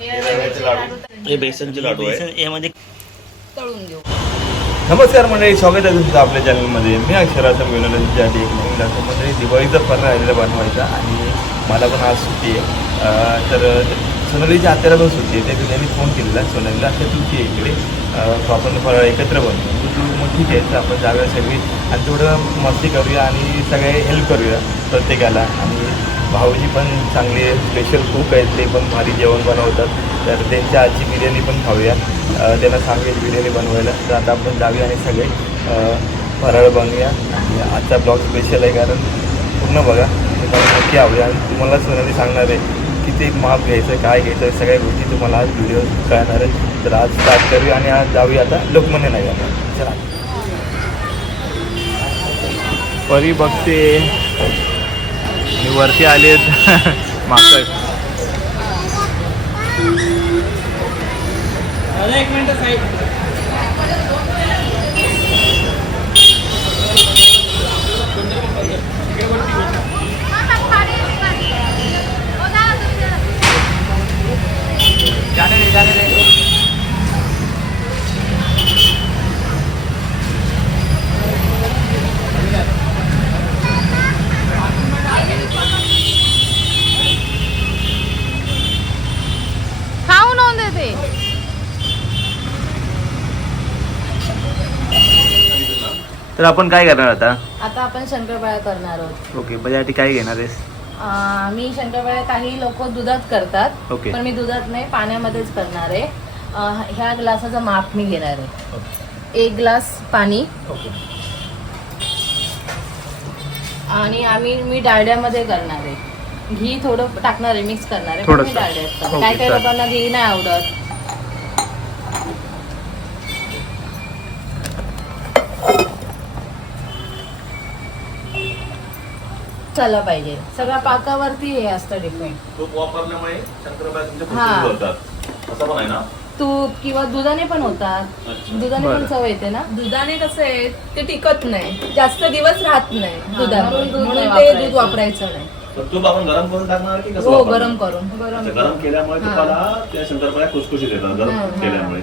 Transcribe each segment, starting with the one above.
हे लाडू. हे बेसनचे लाडू आहे. बेसन यामध्ये तळून घेऊ. नमस्कार मंडळी स्वागत आहे तुमचं आपल्या चॅनलमध्ये. मी अक्षराचा मिळवलं तुमच्यासाठी एक नवीन मंडळी दिवाळीचा फर राहिलेला बनवायचा आणि मला पण आज सुट्टी आहे. तर सोनालीच्या आत्याला पण सुट्टी आहे. त्या त्यांनी फोन केलेला सोनालीला आता तुमची आहे इकडे. आपण फराळ एकत्र बनतो तर तू मग ठीक आहे. तर आपण जाऊया सगळी. आणि थोडं मस्ती करूया आणि सगळे हेल्प करूया प्रत्येकाला. आणि भाऊजी पण चांगले स्पेशल कुक आहेत ते पण भारी जेवण बनवतात. तर त्यांच्या आजची बिर्याणी पण खाऊया. त्यांना सांगेल बिर्याणी बनवायला. तर आता आपण जाऊया आणि सगळे फराळ बनवूया. आणि आजचा ब्लॉग स्पेशल आहे कारण पूर्ण बघा. तुम्हाला नक्की आवडेल. आणि तुम्हाला सोनाली सांगणार आहे किती माप घ्यायचं काय घ्यायचं सगळ्या गोष्टी तुम्हाला आज व्हिडिओ कळणार आहे तर आज स्टार्ट करूया आणि आज जाऊया आता लोकमान्य नाही चला. परी बघते. आणि वरती आलेत मागचं खाऊ नव्हते ते तर आपण काय करणार आता? आता आपण शंकरपाळ्या करणार आहोत. ओके बजासाठी काय घेणार आहेस? अं, मी शंकरपाळ्या काही लोक दुधात करतात ओके. पण मी दुधात नाही पाण्यामध्येच करणार आहे. अं, ह्या ग्लासाचं माप मी घेणार आहे. एक ग्लास पाणी. ओके. आणि आम्ही मी डाळड्यामध्ये करणार आहे. घी थोडं टाकणार आहे मिक्स करणार आहे पण थोडंसं. मी डाळड्यात करणार. ओके, काय काय चालेल. लोकांना घी नाही आवडत. चला पाहिजे सगळ्या पाकावरती हे असतं डिपेंड तूप वापरल्यामुळे शंकरपाळ्या तुमच्या हा. खुसखुशीत होतात असं पण आहे ना तूप किंवा दुधाने पण होतात अच्छा. दुधाने पण बरं. चव येते ना दुधाने कसं आहे ते टिकत नाही जास्त दिवस राहत नाही दुधामुळे म्हणून दूध म्हणून नाही ते वापरायचं. दूध वापरायचं नाही तर तूप आपण गरम करून टाकणार की कसं हो वापरणार? गरम करून अच्छा, गरम केल्यामुळे. तुम्हाला त्या शंकरपाळ्या खुसखुशीत येतात गरम. केल्यामुळे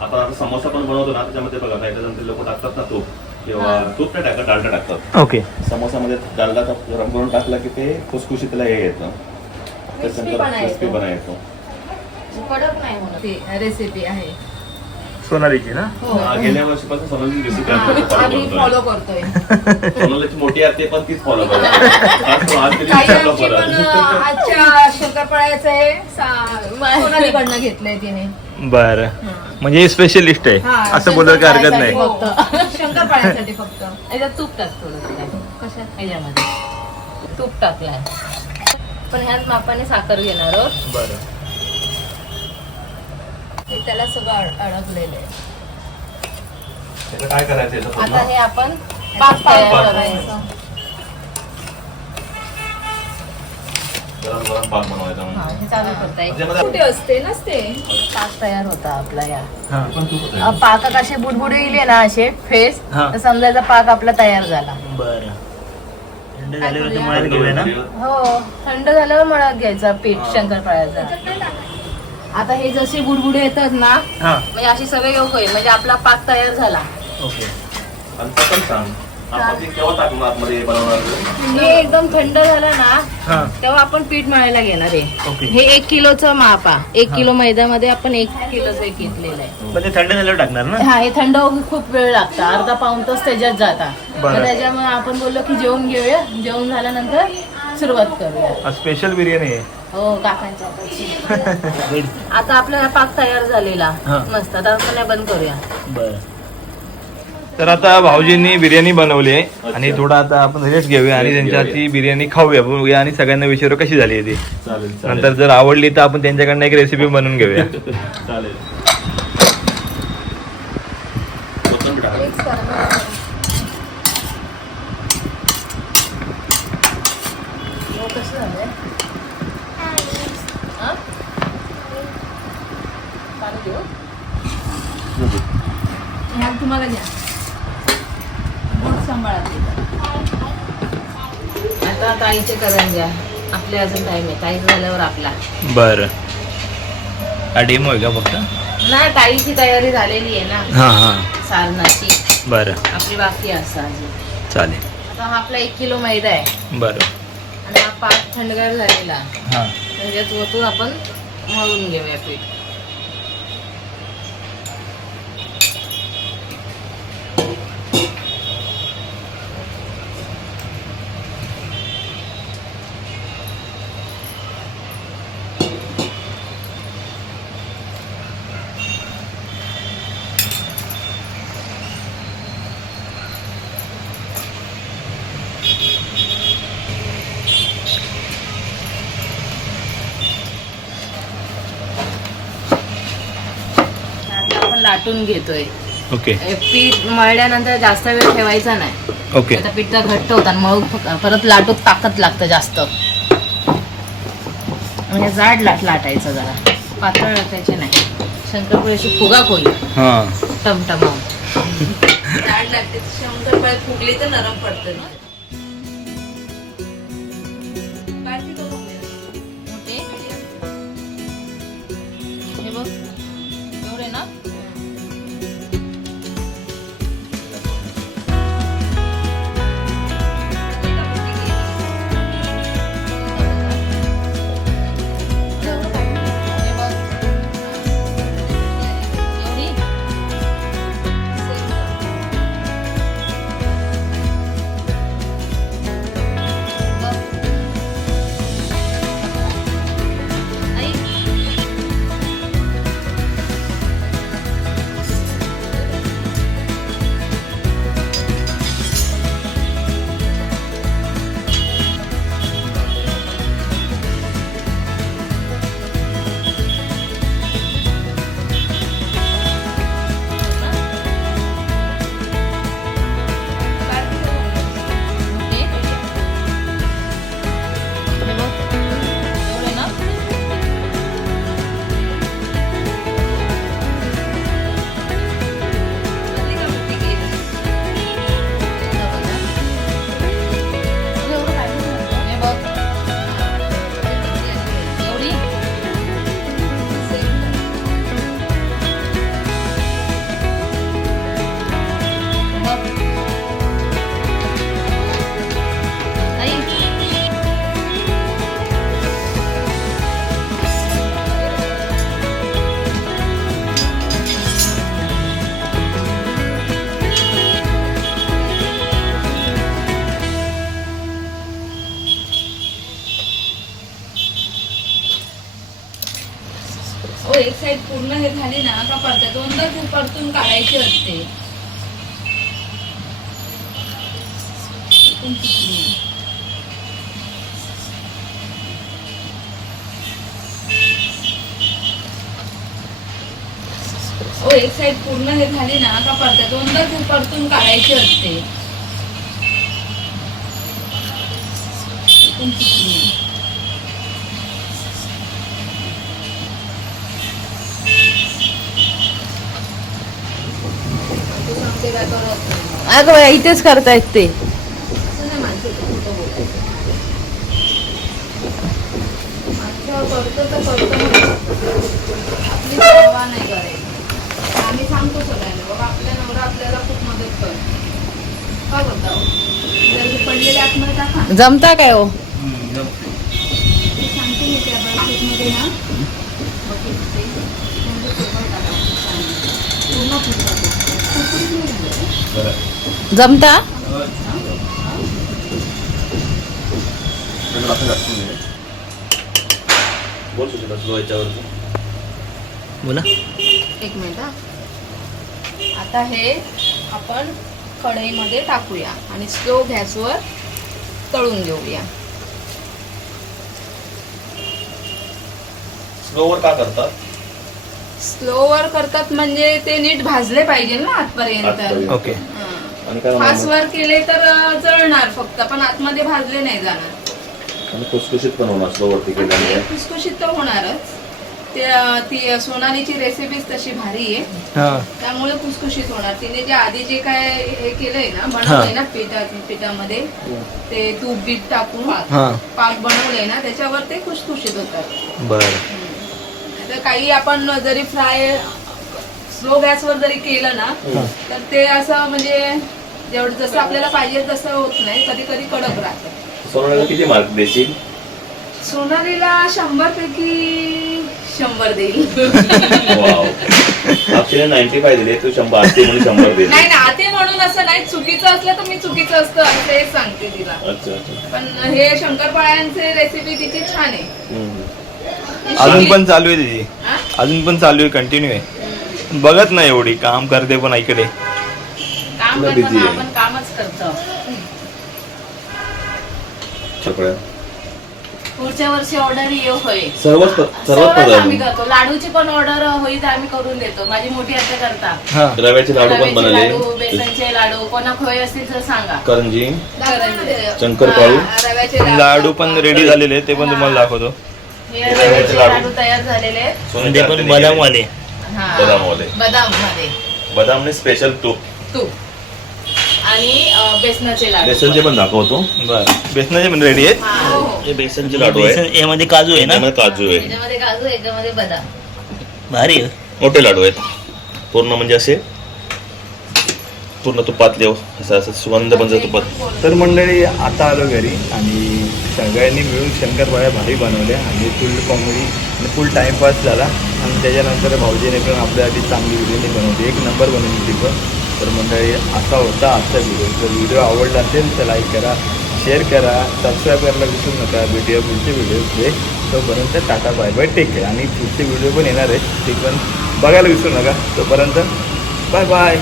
आता आपण समोसा पण बनवतो ना त्याच्यामध्ये बघा काही त्याच्यामध्ये लोक टाकतात ना तूप किंवा हा. तूप नाही टाकत डालडा टाकतात. ओके. समोसामध्ये डालडा गरम करून टाकला की ते खुसखुशीतला हे येतं. ते Crispy शंकर पणा येतो. कडक नाही होणार. ती रेसिपी आहे. सोनालीची ना? हो. गेल्या वर्षीपासून सोनाली रेसिपी आम्ही फॉलो करतोय. सोनालीची मोठी आहे ते पण तीच फॉलो करतात काही आमची पण अं, आजच्या सोनालीकडनं घेतलंय तिने. बरं. म्हणजे स्पेशलिस्ट आहे. हा, असं बोलायला काही हरकत नाही. फक्त. याच्यात तूप टाक थोडं कशात ह्याच्यामध्ये तूप टाकलाय पण ह्याच मापाने साखर घेणार आहोत. बरं. हे त्याला सगळं अड- अडकलेलं आहे काय करायचं? आता हे आपण पाक तयार. करायचं. गरम गरम पाक बनवायचा म्हणजे चालू करता येईल. त्याच्यामध्ये कुठे असते? नसते. पाक तयार होता आपला या. हा पण. अ, पाकात असे बुडबुडे इले ना असे फेस हा. तर समजायचा पाक आपला तयार झाला. बरं. थंड झाल्यावर ते मळ्यात घेऊया ना? हो थंड झाल्यावर मळात घ्यायचा पीठ शंकरपाळ्याचा. आता हे जसे बुडबुडे येतात ना हा. म्हणजे अशी सगळे योग होईल म्हणजे आपला पाक तयार झाला. ओके. आणि तो पण सांग. आपण ते केव्हा टाकणार आतमध्ये बनवणार ते? हे एकदम थंड झालं ना हा. तेव्हा आपण पीठ मळायला घेणार आहे. हे एक किलोचं माप एक किलो मैद्यामध्ये आपण एक किलोचं एक घेतलेलं आहे. थंड झाल्यावर टाकणार ना? हा हे थंड होऊन खूप वेळ लागतं. अर्धा पाऊन तास त्याच्यात जाता. बरं. तर त्याच्यामुळे आपण बोललो की जेवण घेऊया. जेवण झाल्यानंतर सुरुवात करूया. स्पेशल बिर्याणी आहे. हो काकांच्या हाताची. आता आपला पाक तयार झालेला. हा. मस्त. आता आपण हे बंद करूया. बरं. तर आता भाऊजींनी बिर्याणी बनवली आहे आणि थोडा आता आपण रेस्ट घेऊया आणि त्यांच्या हातची बिर्याणी खाऊया बघूया आणि सगळ्यांना विचारू कशी झाली आहे ती. नंतर जर आवडली तर आपण त्यांच्याकडनं एक रेसिपी बनवून घेऊया. चालेल कोथिंबीर टाकायची. हो, कसं झालंय? हा? पाणी देऊ? ह्या तुम्हाला आता ताईचे करून घ्या. आपले अजून टाइम आहे. ताईचं झाल्यावर आपला. बरं. डेमो आहे का फक्त? नाही ताईची तयारी झालेली आहे ना. हां हां. सारणाची बरं. आपली बाकी असं अजून. चालेल. आता हा आपला एक किलो मैदा आहे. बरं. आणि हा पाक थंडगार झालेला. हां. त्याच्यात ओतून आपण मळून घेऊया पीठ. लाटून घेतोय. ओके. पीठ मळल्यानंतर जास्त वेळ ठेवायचा नाही. ओके. आता पीठ तर घट्ट होतं आणि मग परत लाटूक ताकद लागतं जास्त. म्हणजे जाड लाट लाटायचं जरा. पातळ लाटायचे नाही. शंकरपुऱ्याची फुगा खोल. हां. जाड लागते शंकरपाळी फुगली तर नरम पडतं ना. मोठे. हे बघ. एवढे ना? साइड पूर्ण हे झाली ना का पडतात दोनदा तू परतून काढायची असते. ओ एक साईड पूर्ण हे झाली ना का पडतात दोनदा तू परतून काढायची असते इथून सुटली. तू सांगते काय करत नाही. अगं बाई, इथेच करतायत ते. करतो आम्ही सांगतो सगळ्यांना बाबा आपल्या नवरा आपल्याला खूप मदत पडलेले आतमध्ये टाका जमता काय हो? सांगते मी त्या ना पूर्ण जमता. बोल एक मिनिट हा. आता हे आपण कढईमध्ये टाकूया आणि स्लो गॅसवर तळून घेऊया स्लोवर का करतात स्लोवर करतात म्हणजे ते नीट भाजले पाहिजे ना आतपर्यंत. ओके. आणि काय फास्ट वर केले तर जळणार फक्त पण आतमध्ये भाजले नाही जाणार. आणि खुसखुशीत पण होणार स्लोवरती ते केल्यामुळे खुसखुशीत तर होणारच. ते अं, ती सोनालीची रेसिपीच तशी भारी आहे. हां. त्यामुळे खुसखुशीत होणार. तिने जे आधी जे काय हे केलंय ना बनवलंय ना पिठा पिठामध्ये ते तूप बीट टाकून हां. पाक बनवलंय ना त्याच्यावर ते खुसखुशीत होतात. बरं. तर काही आपण जरी फ्राय स्लो गॅसवर जरी केलं ना तर ते असं म्हणजे जेवढं जसं आपल्याला पाहिजे तसं होत नाही. कधी कधी कडक राहतं. सोनालीला किती मार्क देशील? सोनालीला शंभर पैकी शंभर देईल. वाव. अक्षय नाईन्टी फाय दिले तू शंभर असते म्हणून शंभर दे नाही ना ते म्हणून असं नाही. चुकीचं असलं तर मी चुकीचं असतं असं हे सांगते तिला. अच्छा अच्छा. पण हे शंकरपाळ्यांचे रेसिपी तिची छान आहे. हम्म. अजून पण चालू आहे तिची. हा? अजून पण चालू आहे कंटिन्यू आहे. बघत नाही एवढी काम करते पण इकडे काम तुला busy करताना आहे. आपण कामच करतो. सगळं पुढच्या वर्षी ऑर्डर येऊ होय. सर्वच प- सर्वच सर्वच आम्ही पदार्थ करतो. लाडूची पण ऑर्डर होईल तर आम्ही करून देतो. माझी मोठी आत्या करता. हा. रव्याचे लाडू पण रव्याचे लाडू बनवले बेसनचे लाडू कोणा खोय असतील तर सांगा. करंजी. शंकरपाळी. हा, रव्याचे लाडू. पण रेडी झालेले आहेत, ते पण तुम्हाला दाखवतो. हे रव्याचे लाडू. तयार झालेले आहेत. सोन्याच्या हाताने केले. हा. बदामवाले. बदाममध्ये बदामने स्पेशल तूप. तूप. आणि अं, बेसनाचे लाडू. बेसनचे पण दाखवतो. बरं. बेसनाचे पण रेडी आहेत? हा. हो, हो. हे बेसनचे लाडू आहे यामध्ये काजू आहे ना? याच्यामध्ये काजू आहे. याच्यामध्ये काजू याच्यामध्ये बदाम. भारी आहे. मोठे लाडू आहेत. पूर्ण म्हणजे असे पूर्ण तुपातले असं असं सुगंध पण तुपात तर मंडळी आता आलो घरी आणि सगळ्यांनी मिळून शंकरपाळ्या भारी बनवल्या आणि फुल कॉमेडी आणि फुल टाईमपास झाला. आणि त्याच्यानंतर भाऊजीने पण आपल्यासाठी चांगली व्हिडिओ बनवली. एक नंबर बनवली ती पण. तर मंडळी असा होता आजचा व्हिडिओ जर व्हिडिओ आवडला असेल तर लाईक करा शेअर करा सबस्क्राईब करायला विसरू नका. व्हिडिओ पुढचे व्हिडिओ तोपर्यंत tata bye bye take care आणि पुढचे व्हिडिओ पण येणार आहेत ते पण बघायला विसरू नका. तोपर्यंत बाय बाय